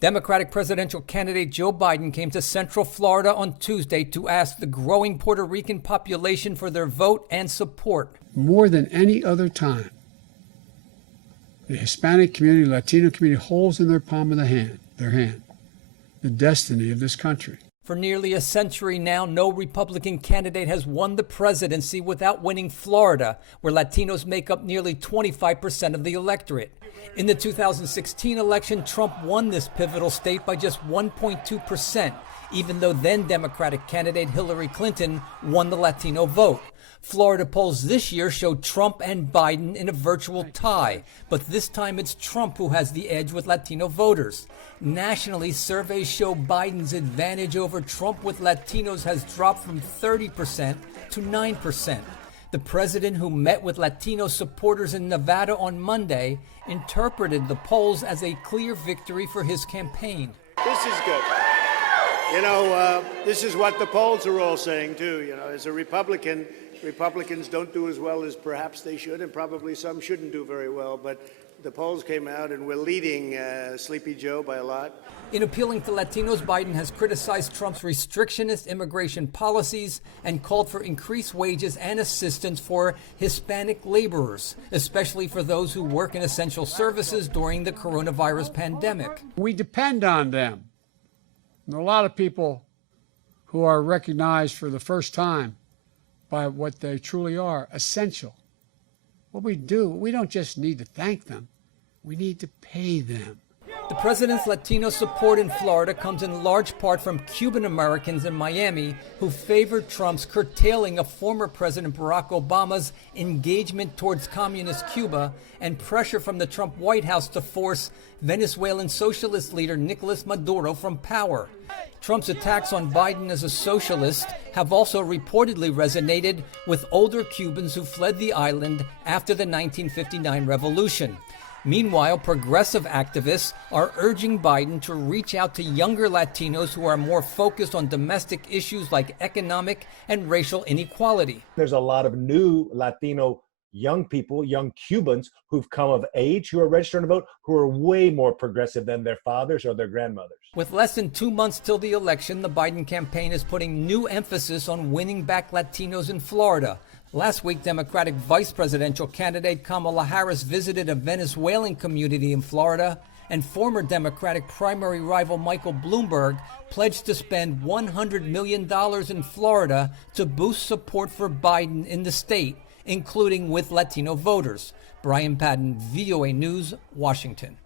Democratic presidential candidate Joe Biden came to Central Florida on Tuesday to ask the growing Puerto Rican population for their vote and support. More than any other time, the Hispanic community, Latino community holds in their palm of their hand, the destiny of this country. For nearly a century now, no Republican candidate has won the presidency without winning Florida, where Latinos make up nearly 25% of the electorate. In the 2016 election, Trump won this pivotal state by just 1.2%, even though then Democratic candidate Hillary Clinton won the Latino vote. Florida polls this year showed Trump and Biden in a virtual tie, but this time it's Trump who has the edge with Latino voters. Nationally, surveys show Biden's advantage over Trump with Latinos has dropped from 30% to 9%. The president, who met with Latino supporters in Nevada on Monday, interpreted the polls as a clear victory for his campaign. This is good. This is what the polls are all saying, too. As a Republican, Republicans don't do as well as perhaps they should, and probably some shouldn't do very well. But the polls came out, and we're leading Sleepy Joe by a lot. In appealing to Latinos, Biden has criticized Trump's restrictionist immigration policies and called for increased wages and assistance for Hispanic laborers, especially for those who work in essential services during the coronavirus pandemic. We depend on them. And a lot of people who are recognized for the first time by what they truly are, essential. What we do, we don't just need to thank them, we need to pay them. The president's Latino support in Florida comes in large part from Cuban Americans in Miami who favored Trump's curtailing of former President Barack Obama's engagement towards communist Cuba and pressure from the Trump White House to force Venezuelan socialist leader Nicolas Maduro from power. Trump's attacks on Biden as a socialist have also reportedly resonated with older Cubans who fled the island after the 1959 revolution. Meanwhile, progressive activists are urging Biden to reach out to younger Latinos who are more focused on domestic issues like economic and racial inequality. There's a lot of new Latino young people, young Cubans who've come of age, who are registered to vote, who are way more progressive than their fathers or their grandmothers. With less than 2 months till the election, the Biden campaign is putting new emphasis on winning back Latinos in Florida. Last week, Democratic vice presidential candidate Kamala Harris visited a Venezuelan community in Florida, and former Democratic primary rival Michael Bloomberg pledged to spend $100 million in Florida to boost support for Biden in the state, including with Latino voters. Brian Patton, VOA News, Washington.